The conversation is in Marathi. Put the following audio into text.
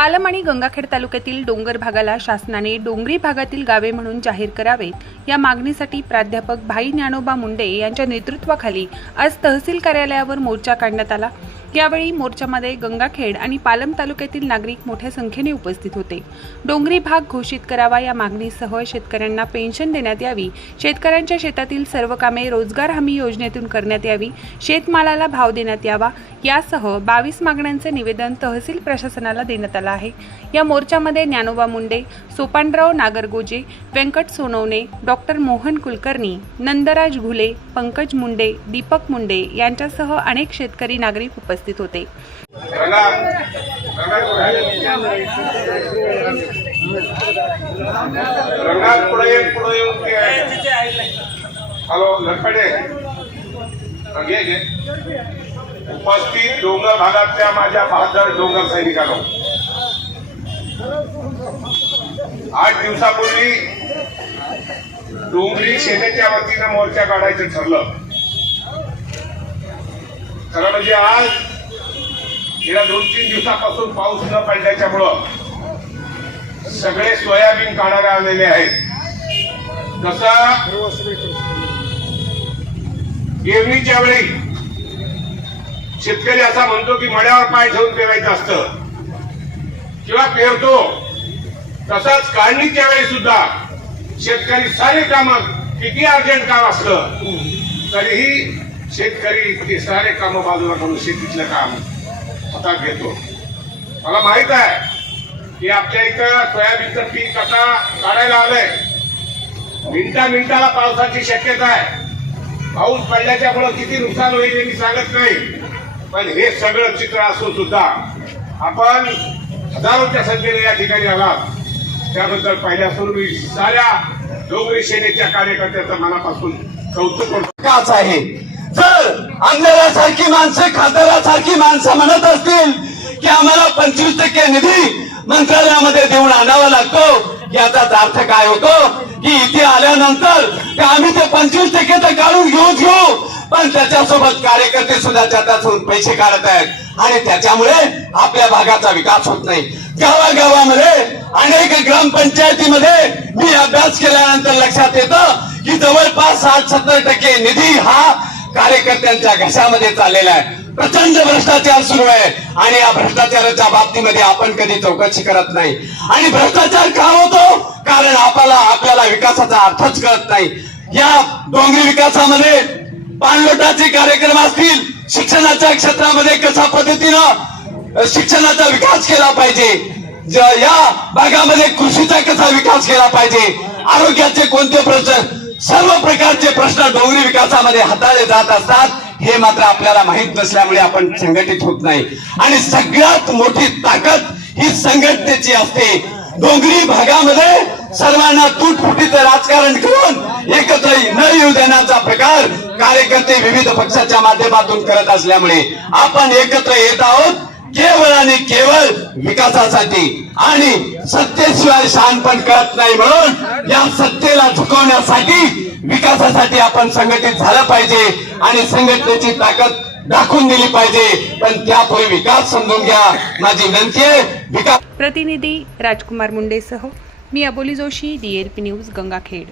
पालम आणि गंगाखेड तालुक्यातील डोंगर भागाला शासनाने डोंगरी भागातील गावे म्हणून जाहीर करावेत. या मागणीसाठी प्राध्यापक भाई ज्ञानोबा मुंडे यांच्या नेतृत्वाखाली आज तहसील कार्यालयावर मोर्चा काढण्यात आला. यावेळी मोर्चामध्ये गंगाखेड आणि पालम तालुक्यातील नागरिक मोठ्या संख्येने उपस्थित होते. डोंगरी भाग घोषित करावा या मागणीसह शेतकऱ्यांना पेन्शन देण्यात यावी. शेतकऱ्यांच्या शेतातील सर्व कामे रोजगार हमी योजनेतून करण्यात यावी. शेतमालाला भाव देण्यात यावा. यासह बावीस मागण्यांचे निवेदन तहसील प्रशासनाला देण्यात आलं आहे. या मोर्चामध्ये ज्ञानोबा मुंडे सोपानराव नागरगोजे व्यंकट सोनवणे डॉक्टर मोहन कुलकर्णी नंदराज घुले पंकज मुंडे दीपक मुंडे यांच्यासह अनेक शेतकरी नागरिक उपस्थित होते. पुढे हॅलो उपस्थित डोंगर भागातल्या माझ्या बहादर डोंगर सैनिकांनो. आठ दिवसापूर्वी डोंगरी सेनेच्या वतीनं मोर्चा काढायचं ठरलं. खरं म्हणजे आज गेल्या दोन तीन दिवसापासून पाऊस न पडल्याच्यामुळं सगळे सोयाबीन काढायला आलेले आहेत. कसं पेरणीच्या वेळी शेतकरी असा म्हणतो की मड्यावर पाय ठेवून पेरायचं असतं. किंवा पेरतो. तसंच काढणीच्या वेळी सुद्धा शेतकरी सारे कामं किती अर्जंट काम असलं तरीही शेतकरी ते सारे कामं बाजूला करून शेतीतलं काम हातात घेतो. मला माहीत आहे की आपल्या इथं सोयाबीनचं पीक आता काढायला आलंय. मिनटा मिनिटाला पावसाची शक्यता आहे. पाऊस पडल्याच्यामुळं किती नुकसान होईल हे मी सांगत नाही. पण हे सगळं चित्र असून सुद्धा आपण हजारोच्या संख्येने या ठिकाणी आलात. त्याबद्दल पहिल्यापासून मी साऱ्या डोंगरी सेनेच्या कार्यकर्त्याचं मनापासून कौतुक काच आहे. जर आमदारासारखी माणसं खासदारासारखी माणसं म्हणत असतील की आम्हाला पंचवीस टक्के निधी मंत्रालयामध्ये देऊन आणावा लागतो याचाच अर्थ काय होतो की इथे आल्यानंतर आम्ही ते पंचवीस टक्के तर काढून घेऊच घेऊ पण त्याच्यासोबत कार्यकर्ते सुद्धा त्याच्यातून पैसे काढत आहेत. आणि त्याच्यामुळे आपल्या भागाचा विकास होत नाही. गावागावामध्ये अनेक ग्रामपंचायतीमध्ये मी अभ्यास केल्यानंतर लक्षात येतं की जवळपास साठ सत्तर टक्के निधी हा कार्यकर्त्यांच्या घशामध्ये चाललेला आहे. प्रचंड भ्रष्टाचार सुरू आहे. आणि या भ्रष्टाचाराच्या बाबतीमध्ये आपण कधी चौकशी करत नाही. आणि भ्रष्टाचार का होतो? कारण आपल्याला आपल्याला विकासाचा अर्थच कळत नाही. या डोंगरी विकासामध्ये पाणलोटाचे कार्यक्रम असतील. शिक्षणाच्या क्षेत्रामध्ये कशा पद्धतीनं शिक्षणाचा विकास केला पाहिजे? या भागामध्ये कृषीचा कसा विकास केला पाहिजे? आरोग्याचे कोणते प्रश्न सर्व प्रकारचे प्रश्न डोंगरी विकासामध्ये हाताळले जात असतात. हे मात्र आपल्याला माहीत नसल्यामुळे आपण संघटित होत नाही. आणि सगळ्यात मोठी ताकद ही संघटनेची असते. डोंगरी भागामध्ये सर्वांना तुटफुटीचं राजकारण करून एकत्र न येऊ देण्याचा प्रकार कार्यकर्ते विविध पक्षाच्या माध्यमातून करत असल्यामुळे आपण एकत्र येत आहोत. केवळ आणि केवळ विकासासाठी. आणि सत्तेशिवाय शहाणपण करत नाही म्हणून या सत्तेला झुकवण्यासाठी विकासासाठी आपण संघटित झालं पाहिजे आणि संघटनेची ताकद दाखवून दिली पाहिजे. पण त्यापूर्वी विकास समजून घ्या. माझी विनंती आहे विकास प्रतिनिधी राजकुमार मुंडेसह मी अबोली जोशी डीएलपी न्यूज गंगाखेड.